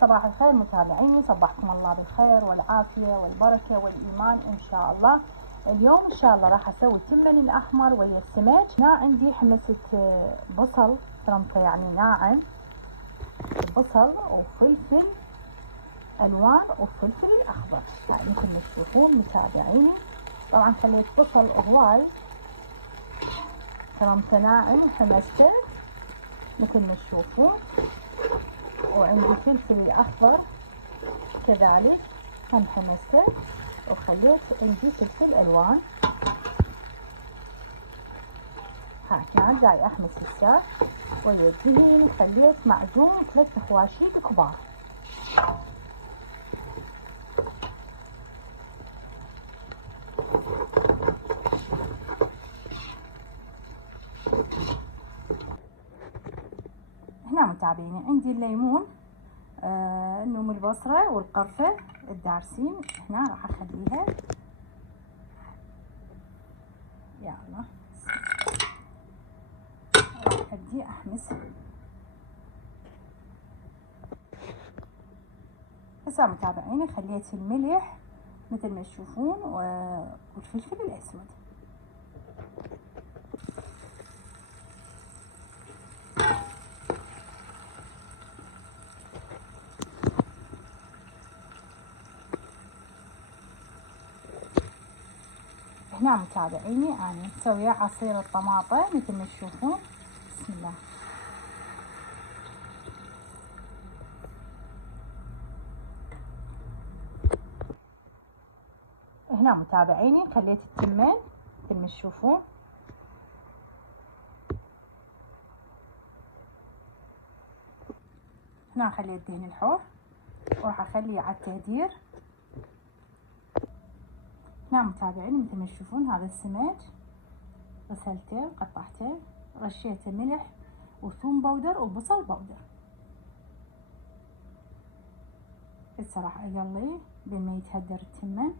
صباح الخير متابعيني، صبحكم الله بالخير والعافية والبركة والإيمان إن شاء الله. اليوم إن شاء الله راح أسوي التمن الأحمر ويا السمك. هنا عندي حمصة بصل فرمته يعني ناعم، بصل وفلفل ألوان وفلفل الأخضر يعني مثل ما تشوفون متابعيني. طبعا خليت بصل هواي فرمته ناعم وحمصته مثل ما تشوفون، وعندي فلفل الأخضر كذلك هم حمصته، وخليت عندي فلفل الوان. هاي جاي احمص الساق ويا الدهن. خليت معجون 3 خواشيق كبار. هنا متابعيني عندي الليمون، نوم البصرة والقرفة الدارسين هنا راح اخليها. يلا راح ابدي احمس. هسه متابعيني خليت الملح مثل ما تشوفون والفلفل الاسود. هنا متابعيني انا مسويه عصير الطماطم مثل ما تشوفون. بسم الله. هنا متابعيني خليت التمن مثل ما تشوفون. هنا خليت دهن الحور وراح اخليه على التهدير. هنا متابعيني مثل ما تشوفون هذا السمك غسلته وقطعته، رشيته ملح وثوم بودر وبصل بودر. هسه راح اقليه بما يتهدر التمن.